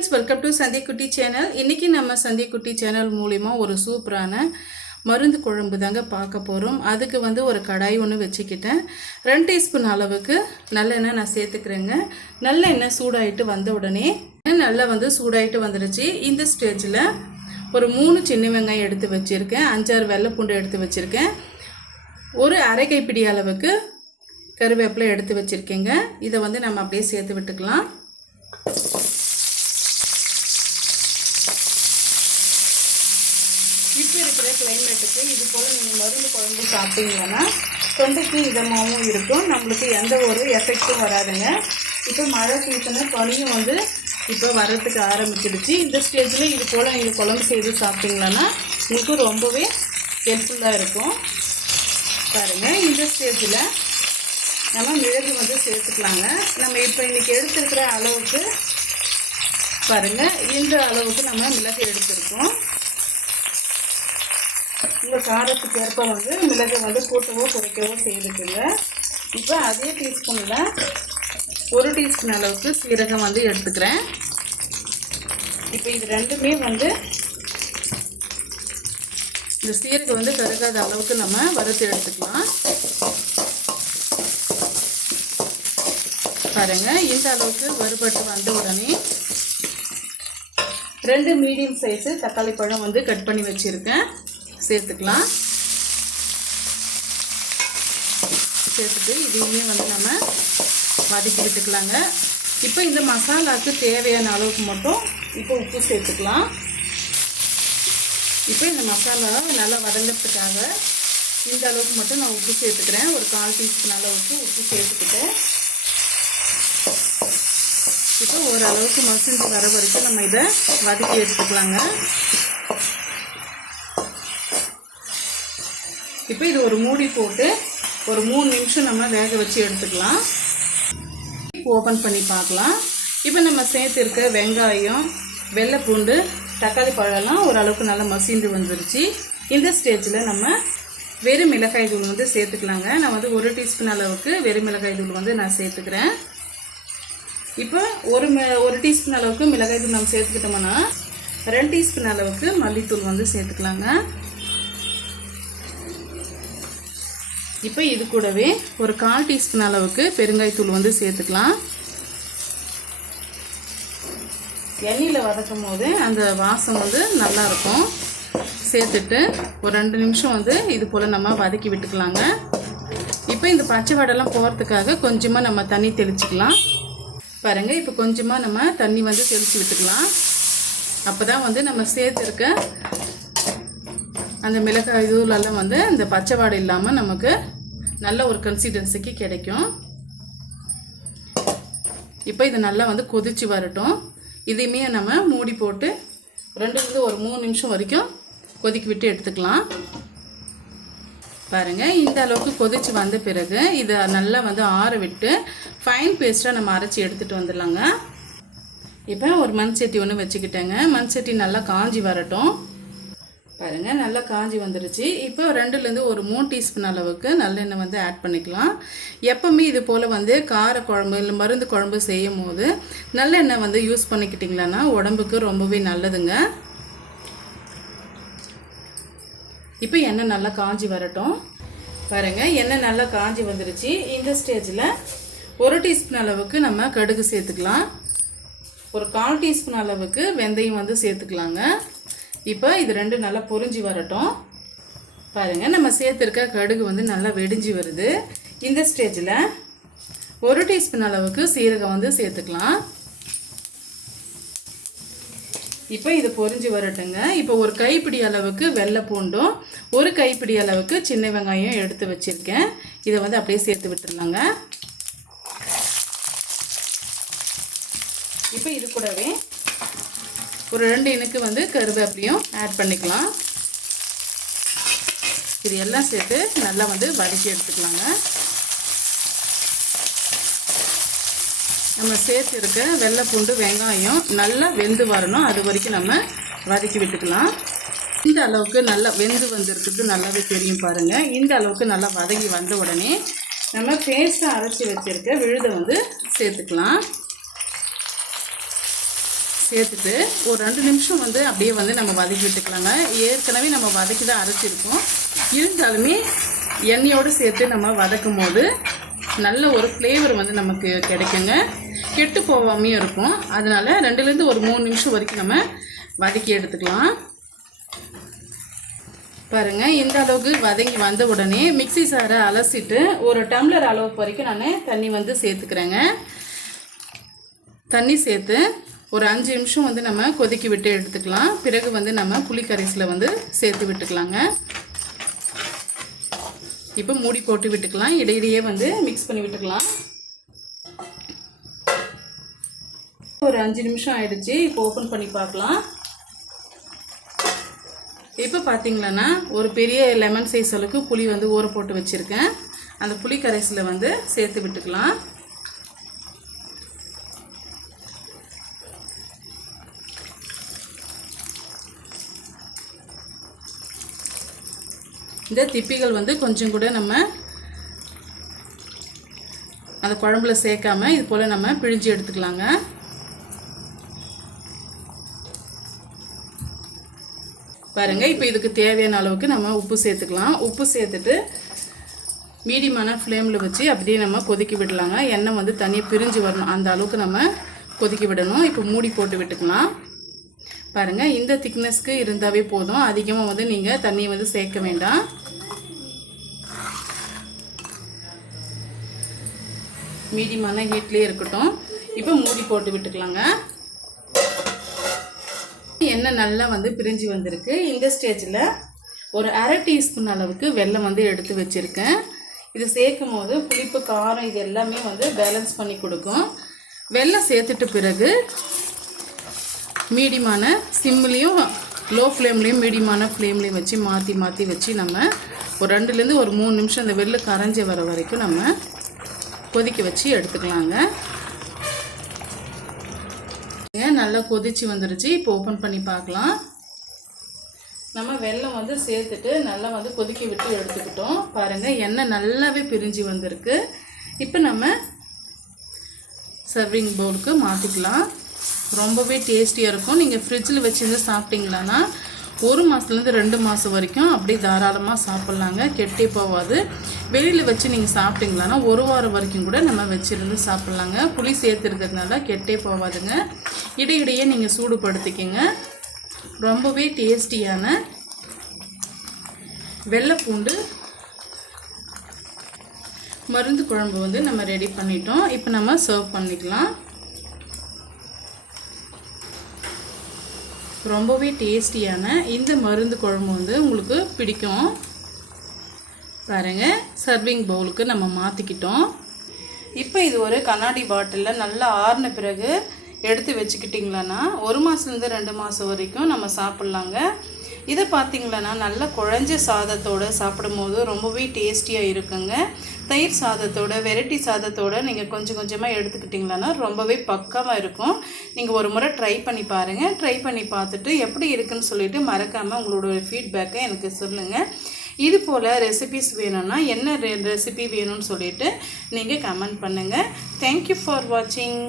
Friends welcome to Sandhiyakutti channel இன்றைக்கி நம்ம Sandhiyakutty channel மூலிமா ஒரு சூப்பரான மருந்து குழம்பு தாங்க பார்க்க போகிறோம் அதுக்கு வந்து ஒரு கடாய் ஒன்று வச்சுக்கிட்டேன். ரெண்டு டீஸ்பூன் அளவுக்கு நல்லெண்ணெய் நான் சேர்த்துக்கிறேங்க. நல்லெண்ணெய் சூடாயிட்டு வந்த உடனே நல்லா வந்து சூடாயிட்டு வந்துடுச்சு இந்த ஸ்டேஜில் ஒரு மூணு சின்ன வெங்காயம் எடுத்து வச்சுருக்கேன். அஞ்சாறு வெள்ளை பூண்டு எடுத்து வச்சுருக்கேன். ஒரு அரை கைப்பிடி அளவுக்கு கருவேப்பிலை எடுத்து வச்சுருக்கேங்க. இதை வந்து நம்ம அப்படியே சேர்த்து விட்டுக்கலாம். இப்போ இருக்கிற கிளைமேட்டுக்கு இது போல் நீங்கள் மருந்து குழம்பு சாப்பிட்டீங்கன்னா தொண்டைக்கு இதமாகவும் இருக்கும். நம்மளுக்கு எந்த ஒரு எஃபெக்ட்டும் வராதுங்க. இப்போ மழை சீசனு பனியும் வந்து இப்போ வர்றதுக்கு ஆரம்பிச்சிடுச்சு. இந்த ஸ்டேஜில் இது போல் நீங்கள் குழம்பு செய்து சாப்பிட்டீங்கன்னா உங்களுக்கு ரொம்பவே ஹெல்ப்ஃபுல்லாக இருக்கும். பாருங்கள் இந்த ஸ்டேஜில் நம்ம மிளகு வந்து சேர்த்துக்கலாங்க. நம்ம இப்போ இன்றைக்கி எடுத்துருக்கிற அளவுக்கு பாருங்கள் இந்த அளவுக்கு நம்ம மிளகு எடுத்துருக்கோம். உங்கள் காரத்துக்கு ஏற்ப வந்து மிளகை வந்து கூட்டவோ குறைக்கவோ செய்துக்குங்க இப்போ அதே டீஸ்பூனில் ஒரு டீஸ்பூன் அளவுக்கு சீரகம் வந்து எடுத்துக்கிறேன். இப்போ இது ரெண்டுமே வந்து இந்த சீரகம் வந்து கருகாத அளவுக்கு நம்ம வறுத்து எடுத்துக்கலாம். பாருங்க இந்த அளவுக்கு வறுபட்டு வந்த உடனே ரெண்டு மீடியம் சைஸு தக்காளி பழம் வந்து கட் பண்ணி வச்சுருக்கேன். சேர்த்துக்கலாம். சேர்த்துட்டு இதையுமே வந்து நம்ம வதக்கி விட்டுக்கலாங்க. இப்போ இந்த மசாலாவுக்கு தேவையான அளவுக்கு மட்டும் இப்போ உப்பு சேர்த்துக்கலாம். இப்போ இந்த மசாலா நல்லா வதங்கிறதுக்காக இந்த அளவுக்கு மட்டும் நான் உப்பு சேர்த்துக்கிறேன். ஒரு கால் டீஸ்பூன் அளவுக்கு உப்பு சேர்த்துக்கிட்டேன். இப்போ ஓரளவுக்கு மசிஞ்சு வர வரைக்கும் நம்ம இதை வதக்கி எடுத்துக்கலாங்க. இப்போ இது ஒரு மூடி போட்டு ஒரு மூணு நிமிஷம் நம்ம வேக வச்சு எடுத்துக்கலாம். ஓப்பன் பண்ணி பார்க்கலாம். இப்போ நம்ம சேர்த்துருக்க வெங்காயம் வெள்ளை பூண்டு தக்காளி பழம்லாம் ஓரளவுக்கு நல்லா மசிந்து வந்துருச்சு. இந்த ஸ்டேஜில் நம்ம வெறும் மிளகாய் தூள் வந்து சேர்த்துக்கலாங்க. நான் வந்து ஒரு டீஸ்பூன் அளவுக்கு வெறும் மிளகாய் தூள் வந்து நான் சேர்த்துக்கிறேன். இப்போ ஒரு ஒரு டீஸ்பூன் அளவுக்கு மிளகாய் தூள் நம்ம சேர்த்துக்கிட்டோம்னா ரெண்டு டீஸ்பூன் அளவுக்கு மல்லித்தூள் வந்து சேர்த்துக்கலாங்க. இப்போ இது கூடவே ஒரு கால் டீஸ்பூன் அளவுக்கு பெருங்காயத்தூள் வந்து சேர்த்துக்கலாம். எண்ணெயில் வதக்கும் போது அந்த வாசம் வந்து நல்லாயிருக்கும் சேர்த்துட்டு ஒரு ரெண்டு நிமிஷம் வந்து இது போல் நம்ம வதக்கி விட்டுக்கலாங்க. இப்போ இந்த பச்சை வடைலாம் போகிறதுக்காக கொஞ்சமாக நம்ம தண்ணி தெளிச்சுக்கலாம். பாருங்கள் இப்போ கொஞ்சமாக நம்ம தண்ணி வந்து தெளித்து விட்டுக்கலாம். அப்போ தான் வந்து நம்ம சேர்த்துருக்க அந்த மிளகாய் இதுலெல்லாம் வந்து இந்த பச்சை வாடை இல்லாமல் நமக்கு நல்ல ஒரு கன்சிஸ்டன்சிக்கு கிடைக்கும். இப்போ இது நல்லா வந்து கொதிச்சு வரட்டும். இதையுமே நம்ம மூடி போட்டு ரெண்டுலேருந்து ஒரு மூணு நிமிஷம் வரைக்கும் கொதிக்க விட்டு எடுத்துக்கலாம். பாருங்கள் இந்த அளவுக்கு கொதிச்சு வந்த பிறகு இதை நல்லா வந்து ஆற விட்டு ஃபைன் பேஸ்ட்டாக நம்ம அரைச்சி எடுத்துகிட்டு வந்துடலாங்க. இப்போ ஒரு மண் சட்டி ஒன்று வச்சுக்கிட்டேங்க. மண் சட்டி நல்லா காஞ்சி வரட்டும். பாருங்கள் நல்லா காஞ்சி வந்துருச்சு. இப்போ ரெண்டுலேருந்து ஒரு மூணு டீஸ்பூன் அளவுக்கு நல்லெண்ணெய் வந்து ஆட் பண்ணிக்கலாம். எப்போவுமே இது போல் வந்து கார குழம்பு இல்லை மருந்து குழம்பு செய்யும் போது நல்லெண்ணெய் வந்து யூஸ் பண்ணிக்கிட்டிங்களான்னா உடம்புக்கு ரொம்பவே நல்லதுங்க. இப்போ எண்ணெய் நல்லா காஞ்சி வரட்டும். பாருங்கள் எண்ணெய் நல்லா காஞ்சி வந்துருச்சு. இந்த ஸ்டேஜில் ஒரு டீஸ்பூன் அளவுக்கு நம்ம கடுகு சேர்த்துக்கலாம். ஒரு கால் டீஸ்பூன் அளவுக்கு வெந்தயம் வந்து சேர்த்துக்கலாங்க. இப்போ இது ரெண்டு நல்லா பொரிஞ்சு வரட்டும். பாருங்கள் நம்ம சேர்த்துருக்க கடுகு வந்து நல்லா வெடிஞ்சு வருது. இந்த ஸ்டேஜில் ஒரு டீஸ்பூன் அளவுக்கு சீரகம் வந்து சேர்த்துக்கலாம். இப்போ இது பொரிஞ்சு வரட்டுங்க. இப்போ ஒரு கைப்பிடி அளவுக்கு வெள்ளை பூண்டும் ஒரு கைப்பிடி அளவுக்கு சின்ன வெங்காயம் எடுத்து வச்சுருக்கேன். இதை வந்து அப்படியே சேர்த்து விட்டுருலாங்க இப்போ இது கூடவே ஒரு ரெண்டு இனுக்கு வந்து கருவேப்பிலையும் ஆட் பண்ணிக்கலாம். இது எல்லாம் சேர்த்து நல்லா வந்து வதக்கி எடுத்துக்கலாங்க. நம்ம சேர்த்துருக்க வெள்ளை பூண்டு வெங்காயம் நல்லா வெந்து வரணும். அது வரைக்கும் நம்ம வதக்கி விட்டுக்கலாம். இந்த அளவுக்கு நல்லா வெந்து வந்திருக்குது நல்லாவே தெரியும் பாருங்கள் இந்த அளவுக்கு நல்லா வதங்கி வந்த உடனே நம்ம பேஸ்ட்டை அரைச்சி வச்சுருக்க விழுதை வந்து சேர்த்துக்கலாம். சேர்த்துட்டு ஒரு ரெண்டு நிமிஷம் வந்து அப்படியே வந்து நம்ம வதக்கி விட்டுக்கலாங்க. ஏற்கனவே நம்ம வதக்கி தான் அரைச்சிருக்கோம். இருந்தாலுமே எண்ணெயோடு சேர்த்து நம்ம வதக்கும் போது நல்ல ஒரு ஃப்ளேவர் வந்து நமக்கு கிடைக்குங்க. கெட்டு போகாமையும் இருக்கும். அதனால் ரெண்டுலேருந்து ஒரு மூணு நிமிஷம் வரைக்கும் நம்ம வதக்கி எடுத்துக்கலாம். பாருங்கள் இந்த அளவுக்கு வதங்கி வந்த உடனே மிக்ஸி சாரை அலசிட்டு ஒரு டம்ளர் அளவு வரைக்கும் நான் தண்ணி வந்து சேர்த்துக்கிறேங்க. தண்ணி சேர்த்து ஒரு அஞ்சு நிமிஷம் வந்து நம்ம கொதிக்க விட்டு எடுத்துக்கலாம். பிறகு வந்து நம்ம புளி கரைசில் வந்து சேர்த்து விட்டுக்கலாங்க. இப்போ மூடி போட்டு விட்டுக்கலாம். இடையிடையே வந்து மிக்ஸ் பண்ணி விட்டுக்கலாம். ஒரு அஞ்சு நிமிஷம் ஆயிடுச்சு. இப்போ ஓப்பன் பண்ணி பார்க்கலாம். இப்போ பார்த்தீங்களன்னா ஒரு பெரிய லெமன் சைஸ் அளவுக்கு புளி வந்து ஊற போட்டு வச்சுருக்கேன். அந்த புளி கரைசில் வந்து சேர்த்து விட்டுக்கலாம். இந்த திப்பிகள் வந்து கொஞ்சம் கூட நம்ம அந்த குழம்புல சேர்க்காம இது போல் நம்ம பிழிஞ்சு எடுத்துக்கலாங்க. பாருங்க இப்போ இதுக்கு தேவையான அளவுக்கு நம்ம உப்பு சேர்த்துக்கலாம். உப்பு சேர்த்துட்டு மீடியமான ஃப்ளேமில் வச்சு அப்படியே நம்ம கொதிக்க விடலாங்க. எண்ணெய் வந்து தனியாக பிரிஞ்சு வரணும். அந்த அளவுக்கு நம்ம கொதிக்க விடணும். இப்போ மூடி போட்டு விட்டுக்கலாம். பாருங்கள் இந்த திக்னஸ்க்கு இருந்தாவே போதும். அதிகமாக வந்து நீங்கள் தண்ணியை வந்து சேர்க்க வேண்டாம். மீடியமான ஹீட்லேயே இருக்கட்டும். இப்போ மூடி போட்டு விட்டுக்கலாங்க. எண்ணெய் நல்லா வந்து பிரிஞ்சு வந்திருக்கு. இந்த ஸ்டேஜில் ஒரு அரை டீஸ்பூன் அளவுக்கு வெள்ளம் வந்து எடுத்து வச்சுருக்கேன். இது சேர்க்கும் போது புளிப்பு காரம் இது எல்லாமே வந்து பேலன்ஸ் பண்ணி கொடுக்கும். வெள்ளம் சேர்த்துட்டு பிறகு மீடியமான சிம்லேயும் லோ ஃப்ளேம்லேயும் மீடியமான ஃப்ளேம்லேயும் வச்சு மாற்றி மாற்றி வச்சு நம்ம ஒரு ரெண்டுலேருந்து ஒரு மூணு நிமிஷம் இந்த வெளில கரைஞ்சி வர வரைக்கும் நம்ம கொதிக்க வச்சு எடுத்துக்கலாங்க. ஏன் நல்லா கொதிச்சு வந்துருச்சு? இப்போ ஓப்பன் பண்ணி பார்க்கலாம். நம்ம வெள்ளம் வந்து சேர்த்துட்டு நல்லா வந்து கொதிக்க விட்டு எடுத்துக்கிட்டோம். பாருங்கள் எண்ணெய் நல்லாவே பிரிஞ்சு வந்திருக்கு. இப்போ நம்ம சர்விங் பவுலுக்கு மாற்றிக்கலாம் ரொம்பவே டேஸ்டியாக இருக்கும். நீங்கள் ஃப்ரிட்ஜில் வச்சுருந்து சாப்பிட்டீங்களான்னா ஒரு மாதத்துலேருந்து ரெண்டு மாதம் வரைக்கும் அப்படியே தாராளமாக சாப்பிட்லாங்க. கெட்டே போகாது வெளியில் வச்சு நீங்கள் சாப்பிட்டீங்களான்னா ஒரு வாரம் வரைக்கும் கூட நம்ம வச்சுருந்து சாப்பிட்லாங்க. புளி சேர்த்துருக்கிறதுனால கெட்டே போகாதுங்க இடையிடையே நீங்கள் சூடுபடுத்திக்கங்க. ரொம்பவே டேஸ்டியான வெள்ளைப்பூண்டு மருந்து குழம்பு வந்து நம்ம ரெடி பண்ணிட்டோம். இப்போ நம்ம சர்வ் பண்ணிக்கலாம். ரொம்பவே டேஸ்டியான இந்த மருந்து குழம்பு வந்து உங்களுக்கு பிடிக்கும். பாருங்க சர்விங் பவுலுக்கு நம்ம மாற்றிக்கிட்டோம் இப்போ இது ஒரு கண்ணாடி பாட்டிலில் நல்லா ஆறின பிறகு எடுத்து வச்சுக்கிட்டிங்களான்னா ஒரு மாதத்துலேருந்து ரெண்டு மாதம் வரைக்கும் நம்ம சாப்பிட்லாங்க. இதை பார்த்தீங்களன்னா நல்லா குழஞ்ச சாதத்தோடு சாப்பிடும்போது ரொம்பவே டேஸ்டியாக இருக்குங்க. தயிர் சாதத்தோட வெரைட்டி சாதத்தோட நீங்கள் கொஞ்சம் கொஞ்சமாக எடுத்துக்கிட்டிங்களான்னா ரொம்பவே பக்கமாக இருக்கும். நீங்கள் ஒரு முறை ட்ரை பண்ணி பாருங்கள் ட்ரை பண்ணி பார்த்துட்டு எப்படி இருக்குன்னு சொல்லிட்டு மறக்காமல் உங்களோட ஃபீட்பேக்கை எனக்கு சொல்லுங்கள் இது போல் ரெசிபிஸ் வேணும்னா என்ன ரெசிபி வேணும்னு சொல்லிட்டு நீங்கள் கமெண்ட் பண்ணுங்கள் தேங்க்யூ ஃபார் வாட்சிங்